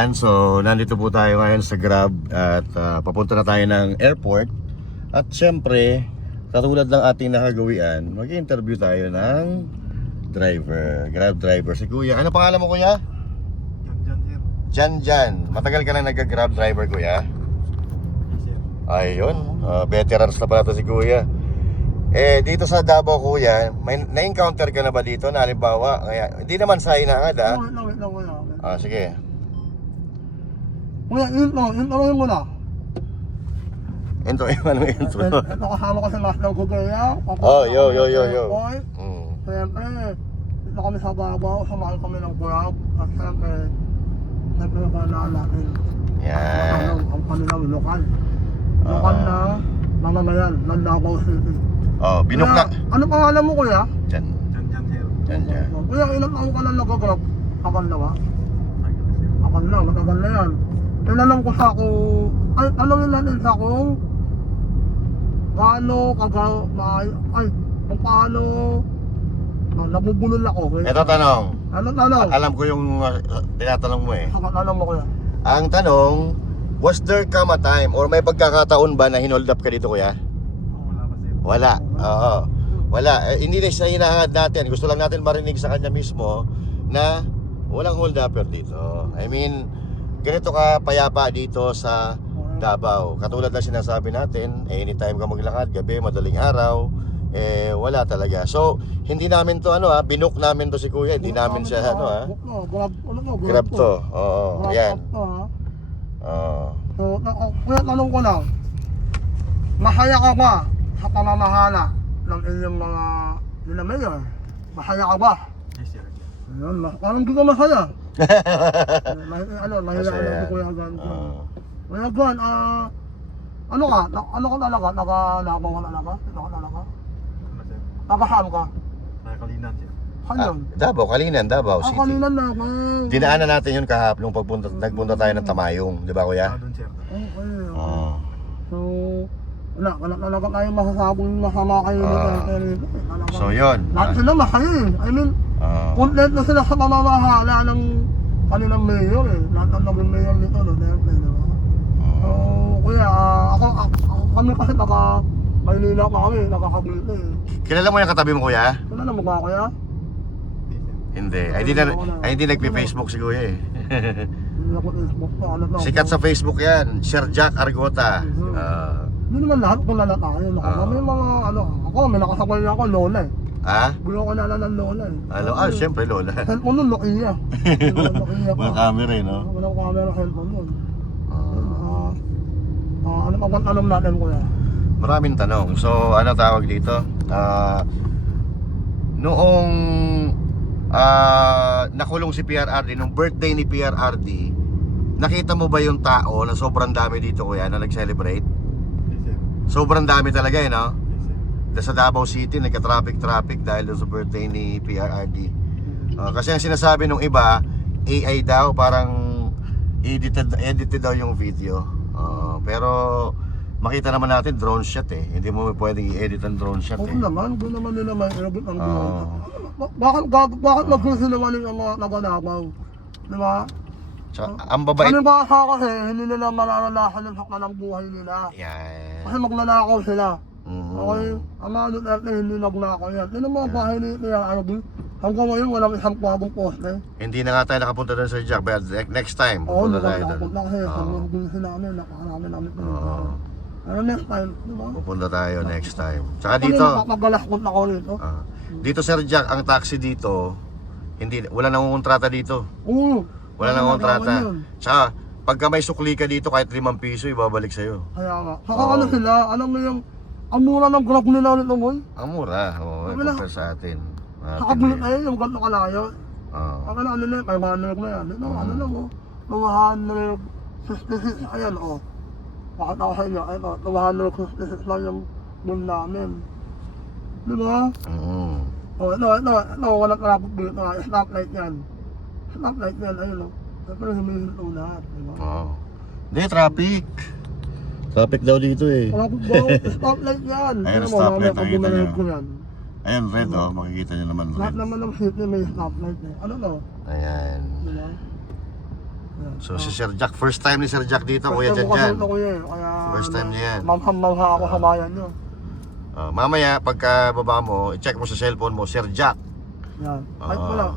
So, nandito po tayo ngayon sa Grab at papunta na tayo ng airport. At syempre, katulad ng ating nakagawian, mag-interview tayo ng driver, Grab driver, si Kuya. Ano pangalan mo, Kuya? Jan. Matagal ka na nag-Grab driver, Kuya? Ayun, veterans na pala ito si Kuya. Dito sa Davao, Kuya, may na-encounter ka na ba dito na halimbawa? Hindi naman sa hinangad, ha? Sige. Kuya, intro mo na. Intro. Ito kasama ko sa National Kuya. Yo. Siyempre, dito kami sa Davao, samahan kami ng Grab. At siyempre nabalaan natin. Yan. Ang kanilang lokal. Lokal na mamamayan ng Davao City. Binok na. Ano pangalan mo, Kuya? Jan. Kuya, ilang taon ka lang nag-Grab? Akal na ba? Akal na, matagal na yan. Tinanong ko sa kung, tanongin natin sa kung paano kung paano nabubulol ako. Ito tanong. Ano tanong? Alam ko yung tinatanong mo eh. Ano tanong mo, Kuya? Ang tanong, was there come a time or may pagkakataon ba na hinold up ka dito, Kuya? Wala. Oo. Wala. Hindi na siya hinahangad natin. Gusto lang natin marinig sa kanya mismo na walang hold upper dito. I mean, ganito ka payapa dito sa Davao. Katulad na sinasabi natin, anytime ka maglakad, gabi, madaling araw, wala talaga. So, hindi namin to binook namin to si Kuya. Hindi namin siya Grab to. Oo, ayan. So, Kuya, tanong ko lang, masaya ka ba sa pamamahala ng inyong mga mayor? Masaya ka ba? Yes, sir. Ayun, parang di ka masaya. Mahila si Kuya Gan. Kuya Gan, ano ka talaga? Naka-Davao ka talaga? Naka-saan ka? Nakakalinan, sir. Saan? Davao, Davao City. Kalinan na ako. Dinaanan natin yun kahapon nung nagpunta tayo ng Tamayong, di ba, Kuya? Doon, sir. Okay. So, wala talaga tayong masasabong masama kayo nito. So, yun. Lahat sila masaya eh. I mean, content na sila sa pamamahala ng kanilang mayor eh. Lahat ng naging mayor nito, no? So, kuya, kami kasi Maynila pa kami, nakakabilite eh. Kilala mo yung katabi mo, Kuya? Wala na mukha, kuya? Hindi. Hindi nagpi-Facebook si Kuya eh. Hindi ako Facebook pa, Sikat sa Facebook yan. Sir Jack Argota. Hindi naman lahat kilala tayo. May mga may nakasabay ako, Lola eh. Gulo ko nala ng Lola eh. Siyempre Lola. Cellphone nun, Nokia. Nokia pa. Walang camera eh, no? Walang camera, cellphone nun. Ano pa bang tanong natin, kuya? Maraming tanong. So, ano tawag dito? Noong nakulong si PRRD, nung birthday ni PRRD, nakita mo ba yung tao na sobrang dami dito, Kuya, na nag-celebrate? Yes, sir. Sobrang dami talaga eh, no? Yes, sir. Sa Davao City, nagka-traffic dahil sa birthday ni PRRD. Kasi ang sinasabi nung iba, AI daw, parang edited daw yung video. Pero makita naman natin drone shot eh. Hindi mo pwedeng i-edit ang drone shot eh. Oo naman, doon naman nila may edit ang drone. Bakit magsusinungaling ang mga naganabaw? Di ba? So, ang babae... Kaming basa kasi, hindi nila mararanasan yung sakna ng buhay nila. Yan. Kasi magnanakaw sila. Okay? Ang mga Duterte hindi nagnakaw yan. Yun ang mga bahay ni PRRD. Hanggang ngayon, walang isang bagong poste. Hindi na nga tayo nakapunta doon sa Jack, but next time, Oo, pupunta tayo doon. nakapunta kasi. Hanggang gusto namin, nakarami namin pinunta. Ano next time, di ba? Pupunta tayo next time. Tsaka Kami dito, nakapagalaskot na ako rito. dito Sir Jack, ang taxi dito, wala nang kontrata dito. Oo. Wala nang kontrata. yun. Tsaka, pagka may sukli ka dito, kahit 5 piso, ibabalik sa'yo. Kaya nga. Saka ano sila, alam mo yung, ang mura ng grab nila nito mo. Ang mura, compare sa atin. Saka bulit na yun, yung ganito kalayo. Oo. Ano na yun, 500 na yan. Ano lang oh. 266, ayan oh. Bakit ako sa inyo, ito, 266 lang yung bill namin. Di ba? Oh, ito, walang traffic dito. Stoplight yan. Stoplight yan, ayun oh. Pero humihinto lahat, di ba? Hindi, traffic. Traffic daw dito eh. Traffic daw, stoplight yan. Ayun, Ano mo, stoplight, mamaya nakikita pag nyo. ko yan. Ayan, red makikita nyo naman Lahat red. naman ng city may stoplight eh. Ano no? Ayan. Di ba? So si Sir Jack, first time ni Sir Jack dito, Kuya Jan Jan. First time niya yan. Mamham-mamha ako sa bayan nyo. Mamaya, pagka baba mo, i-check mo sa cellphone mo, Sir Jack. Yan. Ay ko lang,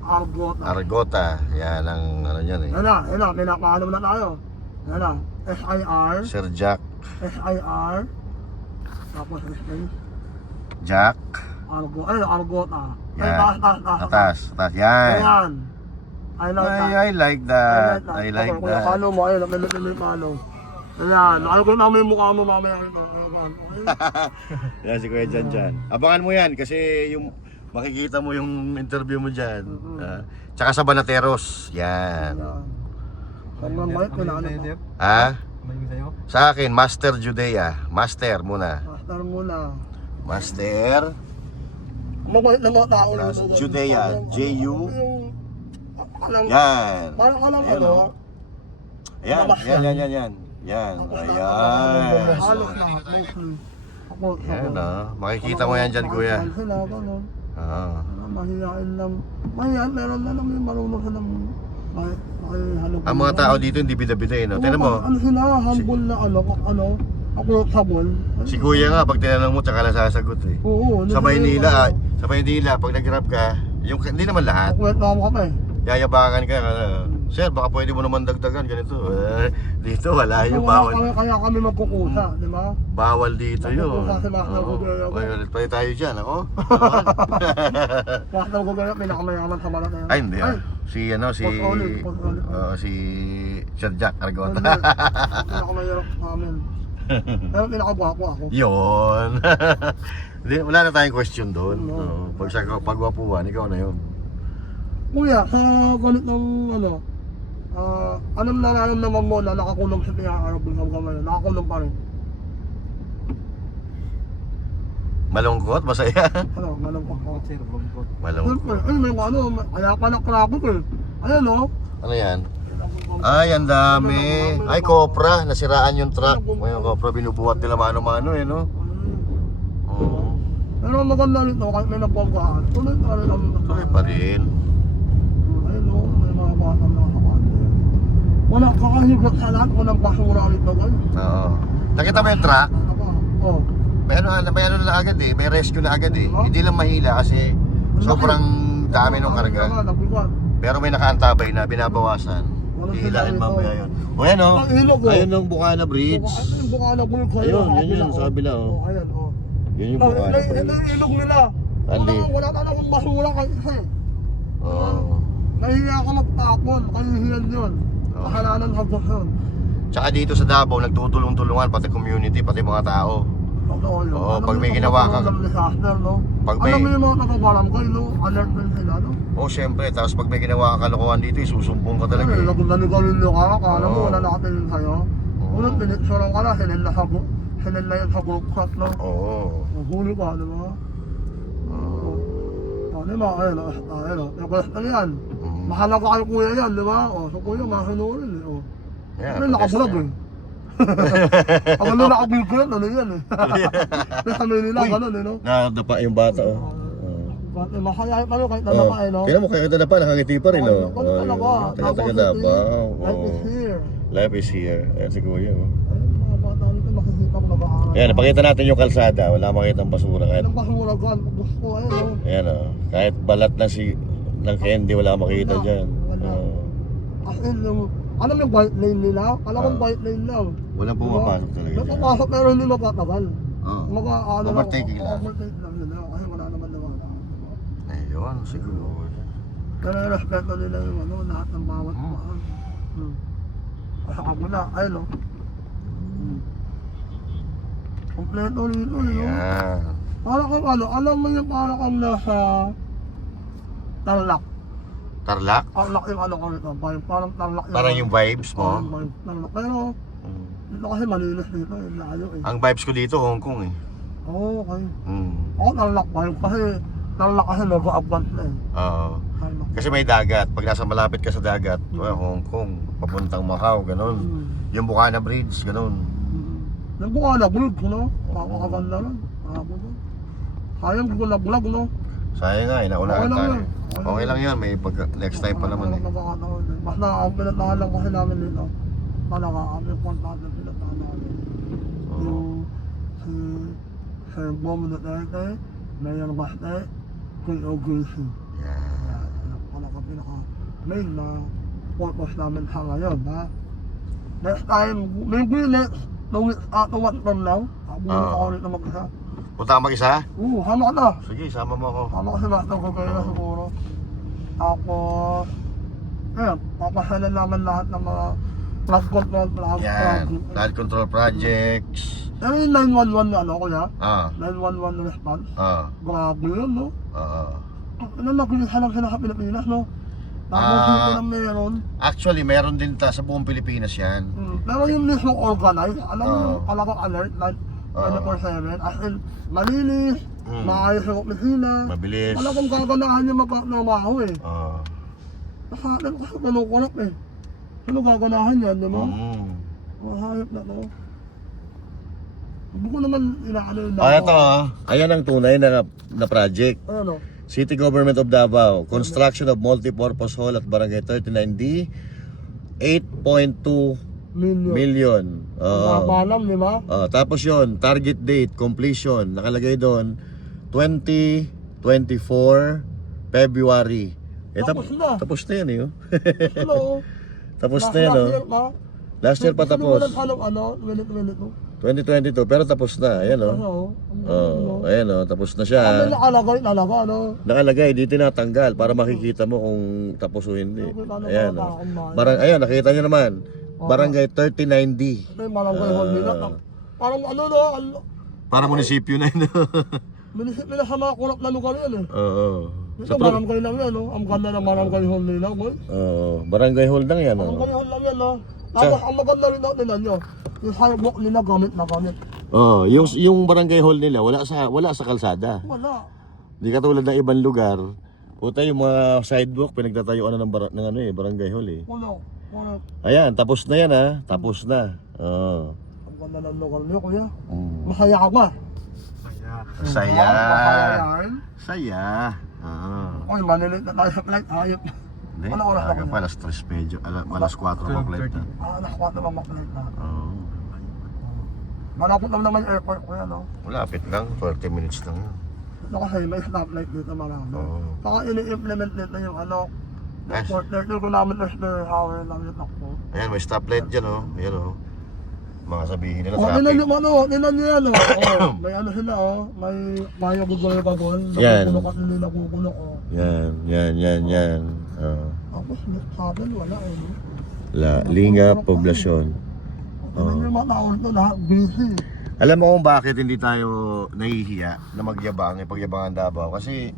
Argota. Argota. Yan ang ano yan eh. Yan na, may napaalam na tayo. Yan na, S-I-R, Sir Jack. S-I-R, tapos space, Jack. Argota. Ay, Yan. taas. Yan. Ayan. I like that. I like that. I like Okay, kuya, that. follow mo, ayun, may follow. Ayan, nakikita mo yung mukha mo mamaya. Okay? Yan si Kuya Jan Jan. Abangan mo yan kasi yung makikita mo yung interview mo dyan. Tsaka sa Banateros. Yan. Ang mamaya, pinalo ko. Ha? Maling sa'yo? Sa akin, Master Judea. Master muna. Master muna. Master Mabait na mga tao na. Judea. J-U. Alam, Yan. parang alam Ayan, ano. oh. Yan. Yan. Ayan. Halos lahat, mostly. Ako, Yan makikita mo yan dyan, kuya. Sila, gano'n. Mahihain lang. Mahihain, meron na naman yung marunong ka ng makihalog. Ang mga tao dito hindi bida-bida eh, no? Tignan mo. Ano sila, humble na ako sabon. Si kuya nga, pag tinanong mo, tsaka lang sasagot eh. Oo. Sa Maynila, pag nag-grab ka, hindi naman lahat. Kwento mo kami. Yayabangan ka. Sir, baka pwede mo naman dagdagan ganito. Dito wala yung bawal. Kaya kami magkukusa, di ba? Bawal dito yun. Magkukusa si Master Gugaya. Ulit pa tayo dyan, ako. Master Gugaya, pinakamayaman sa balat na yan. Ay, hindi ah. Si Sir Jack Argota. Pinakamayarap sa amin. Pero pinakagwapo ako. Yun. Wala na tayong question doon. Pag sa pagwapuan, ikaw na yun. Kuya, sa ganitong anong nararamdaman mo na nakakulong sa PRRB hanggang ngayon? Nakakulong pa rin. Malungkot? Masaya? Malungkot ako. Sir, bangkot. Malungkot. May kaya pa nakrabot eh. Ayan o. Ano yan? Ay, ang dami. Ay, Copra. Nasiraan yung truck. Ngayon, Copra, binubuhat nila mano-mano eh, no? Oo. Pero ang maganda nito, kahit may napangkaan, tuloy pa rin ang Tuloy pa rin. ayun o, may mga batang nakakaan. Wala kakahigot sa lahat, walang basura nito guys. Oo. Nakita mo yung truck? Ano ba? Oh. May ano na agad eh. May rescue na agad eh. Hindi lang mahila kasi sobrang dami ng karga. Nabigat. Pero may nakaantabay na binabawasan. Hihilain mamaya yun. O yan o. Ang ilog, oh. Ayun yung Bukana Bridge. Ano yung Bukana Bridge? Ayun, yun sa kabila o. Ayan o. Yun yung Bukana Ito Bridge. yung ilog nila. Andi. Wala talagang basura kasi. Oo. Nahihiya ka magtapon, kahihiyan yun. Makalanan sa Diyos yun. Tsaka dito sa Davao, nagtutulong-tulungan pati community, pati mga tao. Totoo yun. Oo, Alam pag mo may yung ginawa ka- pagkakaroon ng disaster, no? Pag may- Alam mo yung mga nakabarangay, no? Alert din sila, no? Oh, syempre, tapos pag may ginawa kang kalokohan dito, isusumpong ka talaga. Ay, Eh. nagagaling ka, akala mo Oo. wala nakatingin sa'yo. Unang pinicturean ka na, hinil na yan sa group chat, no? Oo. Huli ka, di ba? Di ba? Ayun, request na yan. Mahalaga kayo kuya yan, di ba? O, so kuya, mahinurin, eh. O. Yeah, Ano yung nakabulag, eh? Ang ano nakabulag yan, ano yan, eh? Sa Manila, ganun, eh, no? Nadapa yung bata, oh. Masaya pa rin kahit nadapa, eh, no? Tingnan mo, kaya nadapa, nakangiti pa rin, oh. Ano talaga? Taga-Davao. Life is here. Life is here. Ayan si Kuya, oh. Ayun, mga bata nito, makikita ko nag-aaral. Ayan, napakita natin yung kalsada. Wala makita ang basura kahit. Anong basuragan? Gusto, ayun, no? Ayan, oh. Kahit balat ng candy, wala makita dyan. Wala. Oh. As in, alam mo yung white lane nila? Alam ko white lane lang. Walang pumapasok talaga dyan. Napapasok pero hindi mapatagal. Oo. Ano Overtaking lang. Overtake lang nila. Kasi wala naman naman. Ayun, siguro. Pero respeto nila yung lahat ng bawat paan. Kasi ako na, ayun no. Kompleto nito, no? Ayan. Para kang alam mo yung para kang nasa Tarlac. Tarlac? Tarlac yung ko nito. Parang Tarlac yung Parang yung vibes mo. Tarlac. Pero, dito kasi malinis dito, yung layo eh. Ang vibes ko dito, Hong Kong eh. Oo, okay. Mm. Ako Tarlac ba yun? Kasi Tarlac kasi nag-a-advance na eh. Oo. Tarlac. Kasi may dagat. Pag nasa malapit ka sa dagat, Hong Kong, papuntang Macau, ganun. Yung Bukana Bridge, ganun. Yung Bukana Bridge, no? Pakakaganda nun. Sayang ko na vlog, no? Sayang nga, naunahan Okay lang tayo. yun. Okay lang yun, may next time pa naman eh. Mas na ang pinatahan lang kasi namin dito. Talaga, ang importante pinatahan namin. Yung si Bom Duterte, Mayor Baste, Queen Augusto. Yan. Talaga pinaka-main na purpose namin sa ngayon, ha? Next time, maybe next, after 1 from now, bumunod ako ulit na mag-isa. Punta ka mag-isa? Oo, hama ka na. Sige, sama mo ako. Hama ko si Master ko kayo na siguro. Tapos, ayun, papasalan naman lahat ng mga flood control Yan, flood control projects. Pero yung 911 na ano ko na, Ah, 911 response, ah, grabe yun, no? ah. Ano nakulisan lang sila sa Pilipinas, no? Tapos Ah. dito lang meron. Actually, meron din sa buong Pilipinas yan. Pero yung mismo organized, alam mo yung talagang alert, like 24/7, as in, malinis, maayos yung opisina, Mabilis. talagang gaganahan yung magpapamaho eh. Ah. Sa atin kasi kinukulap eh. Sino gaganahan yan, di ba? Mm. Mahayop na to. Hindi ko naman inaano yun Ah, ito ah. Ayan ang tunay na project. Ano? City Government of Davao. Construction of multipurpose hall at Barangay 39D. 8.2 Million. million. Mapalam, di ba? Tapos yon target date, completion. Nakalagay doon, 2024 February. Tapos na. Tapos na yan eh. Oh. Hello. Tapos na yan oh. Last year pa tapos. Ano, minute mo. 2022 pero tapos na. Ayan oh. Ayan oh, tapos na siya. Ano nakalagay talaga, ano? Nakalagay, di tinatanggal para makikita mo kung tapos o hindi. Ayan oh. Ayan, nakita nyo naman. Barangay 39D. Ito yung barangay hall nila. Parang ano no, Para munisipyo na yun. minisip nila sa mga kurap na lugar yan eh. Oo. Ito barangay lang yan, no? Ang ganda ng barangay hall nila, boy. Oo. Barangay hall lang yan. Barangay hall lang yan, no? Tapos ang maganda rin nila nyo, yung sidewalk nila gamit na gamit. Oh, yung barangay hall nila wala sa kalsada. Wala. Di katulad ng ibang lugar. Puta yung mga sidewalk pinagtatayuan na ng ano eh, barangay hall eh. Wala. Ayan, tapos na yan ha. Tapos na. Oo. Ang ganda ng lugar nyo, kuya. Mm. Masaya ka ba? Saya. Masaya yan. Saya. Oy, manilit na tayo sa flight, hayop. Hindi, Wala oras aga ako pa, alas 3 medyo, alas 4 pa flight na. Nakuha naman mag-flight na. Oo. Malapit naman yung airport, kuya, no? Malapit lang, 30 minutes lang yun. Ito kasi may stoplight dito marami. Oo. Saka ini-implement nito yung ano, Yes. Turtle ko namin na the hour lang yung takbo. Ayan, may stoplight dyan oh. Ayan oh. Mga sabihin nila Oh, traffic. ninan nyo yan, oh. Oh, may ano sila, oh. May bayo gugol ka doon. Yan. Nakukulo ka nila kukulo, oh. Yan. Oh. Tapos, sa atin, wala, eh. No? Linga, poblasyon. Ano yung mga tao nito, lahat busy. Alam mo kung bakit hindi tayo nahihiya na magyabang, ipagyabangan Davao? Kasi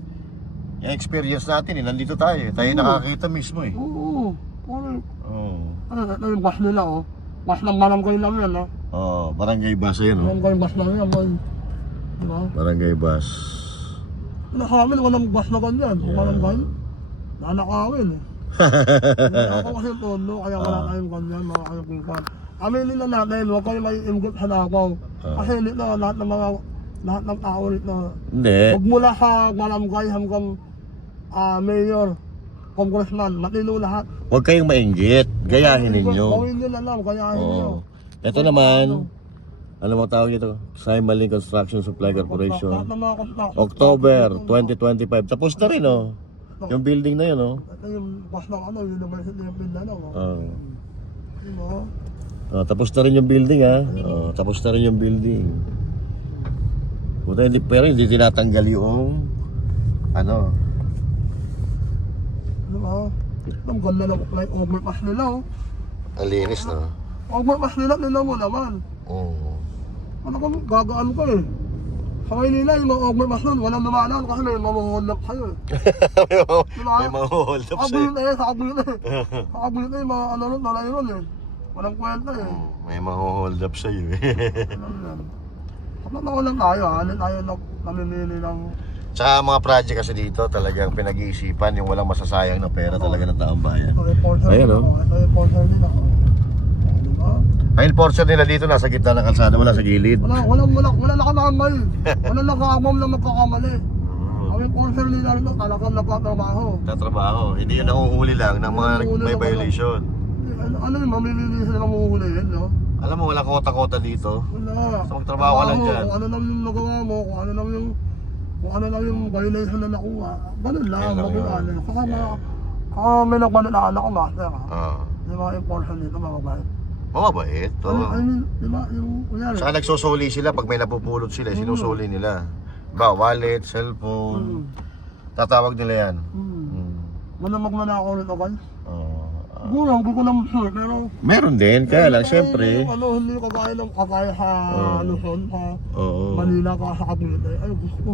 yung experience natin, nandito tayo. Tayo nakakita mismo eh. Oo. Ano, Oo. ito yung bus nila, oh. Bus ng barangay lang yan, oh. Oh, barangay bus yan oh. Barangay bus lang yan, boy. Diba? Barangay bus. Ano sa amin, walang bus na ganyan. Kung barangay, nanakawin, eh. Ako kasi tono, kaya wala tayong ganyan, mga kayukupan. Aminin na natin, huwag kayo may imgot sa Davao. Kasi dito, lahat ng tao dito. Hindi. Huwag mula sa barangay hanggang mayor, congressman, matino lahat. Huwag kayong mainggit. Gayahin ninyo. Gawin nyo na lang, gayahin nyo. Ito naman, alam mo tawag ito? Simon Construction Supply Lahat Corporation. ng mga kontak. October 2025. Tapos na rin oh. Yung building na yun oh. Ito yung bus ng ano, University of Mindanao. Diba? Tapos na rin yung building ha. Tapos na rin yung building. Puta, pero hindi tinatanggal yung ano. Diba? Ang ganda ng flight overpass nila, oh. Ang linis na. Overpass nila mo naman. Ano kung gagaan ko eh. Sa Maynila, yung mga overpass nun, walang namanaan kasi may mamuhold up sa'yo eh. May mga hold up Sa sa'yo. Cavite eh, sa Cavite. Sa Cavite yung mga ano nun, nalay nun eh. Walang kwenta eh. May mga hold up sa'yo eh. Alam yan. Kapag nakulang tayo, halin tayo namimili ng... Tsaka mga project kasi dito talagang pinag-iisipan yung walang masasayang na pera talaga ng taong bayan. Ito yung portion Ayan, nila oh. ko. Ito yung portion nila ko. Diba? Ayun, portion nila dito nasa gitna ng kalsada, wala sa gilid. Wala nakakamay. Wala nakakamam na magkakamali. Ang enforcer nila ito, talagang napatrabaho. Tatrabaho. Hindi yun nanguhuli lang ng mga Nanguhuli may lang violation. Ano yung mamimili sila mahuhulihin, no? Alam mo, wala kota-kota dito. Wala. Basta magtrabaho ka lang dyan. Kung ano lang yung nagawa mo, kung ano lang yung violation na nakuha. Ganun lang, Yan lang mabuhaan yun. na. Saka Yeah. may nagbanaan ako, master. Oo. Yung mga enforcer nito, mga bahay. Mababait. I Oo. mean, di ba, yung, kunyari. Saka nagsusuli sila pag may napupulot sila, sinusuli nila. Ba, wallet, cellphone. Tatawag nila yan. Manamag na ako rin, okay? Oo. Siguro, hindi ko naman sure, pero... Meron din, kaya lang, syempre. Ano, hindi kagaya sa Luzon, sa Oo. Manila ka sa Cavite. Ay, gusto.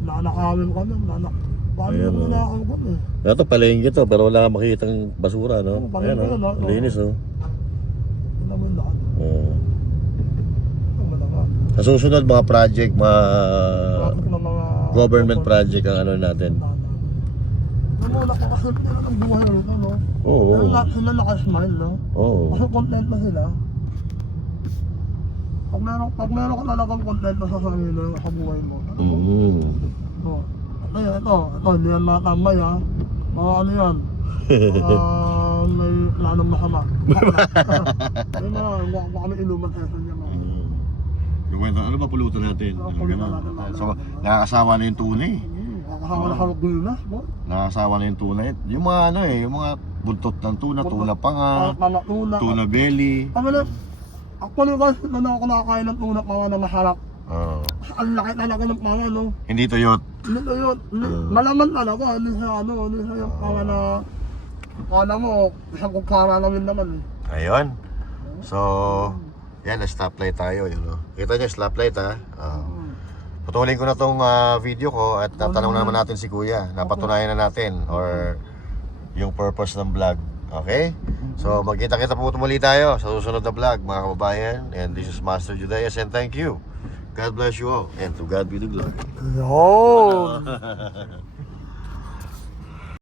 Nanakawin ka na, paano Ayan, yung nanakaw ko eh? Ito, palengke to, pero wala kang makitang basura, no? Oo, palengke Ayan, yun, oh. no? Linis, oh. Ano naman lahat? Oo. Ano mo naman? Sa susunod, mga project, mga Traffic ng mga... government project ang ano natin. Ano, nakakasip nila ng buhay rito, no? Oo. Pero sila nakasmile, no? Oo. Kasi content na sila. Pag meron ka talagang content na sa sarili sa buhay mo. Oh. Kaya ito, hindi yan matambay ha. Mga ano yan. May planong masama. May baka may inuman sa niya mga. Ano ba pulutan natin? Pulutan natin. So, nakakasawa na yung tunay. Nakakasawa na sa Ginas, bo. Nakakasawa na yung tunay. Yung mga ano eh, yung mga buntot ng tuna, tuna panga, tuna belly. Kami na, actually guys, na ako nakakain ng tuna panga na masarap. Oo. Ang laki talaga ng panga, no? Hindi tuyot. Hindi to yun. Malaman talaga, hindi sa yung panga na, kala mo, isang kumpara namin naman eh. Ayun. So, yan, stoplight tayo. Yun, no? Kita nyo, stoplight ha. Putulin ko na tong video ko at tatanong na naman natin si Kuya. Napatunayan na natin or yung purpose ng vlog. Okay? So, magkita-kita po muli tayo sa susunod na vlog, mga kababayan. And this is Master Judeas and thank you. God bless you all. And to God be the glory. Yo!